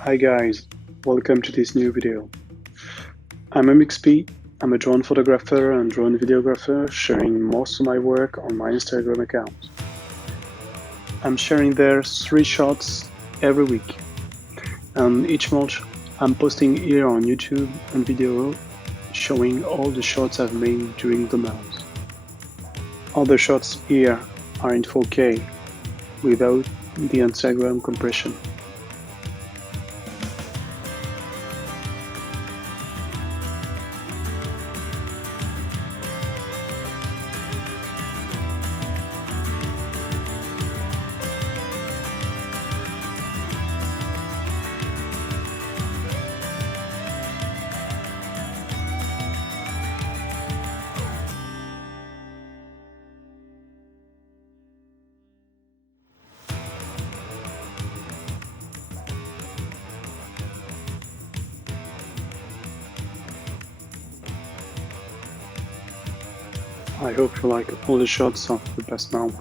Hi guys, welcome to this new video. I'm MXP, I'm a drone photographer and drone videographer sharing most of my work on my Instagram account. I'm sharing there 3 shots every week, and each month I'm posting here on YouTube and video showing all the shots I've made during the month. All the shots here are in 4K without the Instagram compression. I hope you like all the shots of the past month.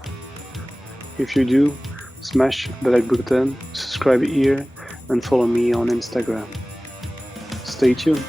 If you do, smash the like button, subscribe here and follow me on Instagram. Stay tuned.